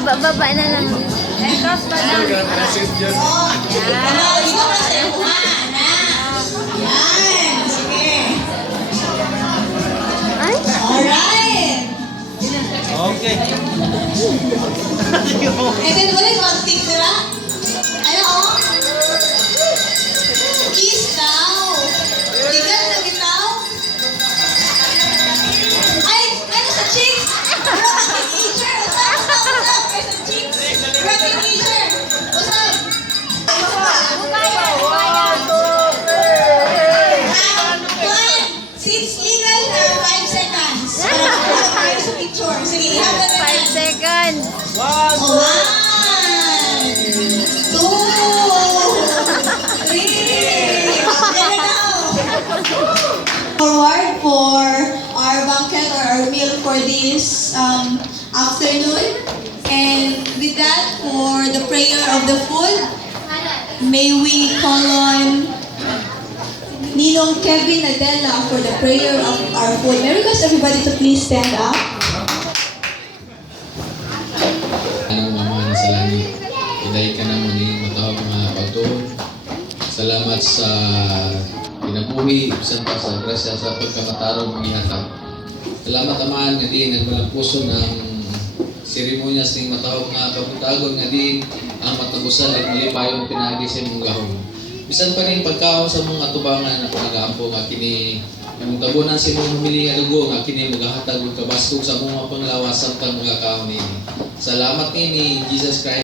Baba na lang. Cross ba na? Yan. Sige. Ay? Alright. Okay. And then ulit, mag-stick nila. Ano, oh? Kiss daw. Ligat na bitaw. Ay, ano sa cheeks? Recognition. Usap. Kaya sa cheeks. Recognition. Usap. Since legal na 5 seconds. Para sa picture. Sige, ihabol na 5 seconds. One, two, three. Yan na forward for our banquet or our meal for this afternoon. And with that, for the prayer of the food, may we call on Ninong Kevin Adela for the prayer of our food. May I request everybody to please stand up. Ang mama sa langit, iday ka na muli matawag mga pagtuon. Salamat sa pinabuhi, bisan pa sa grasya sa pagkamatarong magihatag. Salamat amaan nga din ang walang puso ng seremonyas ng matawag nga kaputagon nga din ang matagusan at malipayong pinagi sa imong gahom. Bisan pa rin pagkaon sa mga tubangan na panagampo nga kini ang tabunan sa imong humili nga dugo nga kini magahatag og kabastog sa mga panglawas samtang mga kaon ini. Salamat nini Jesus Christ.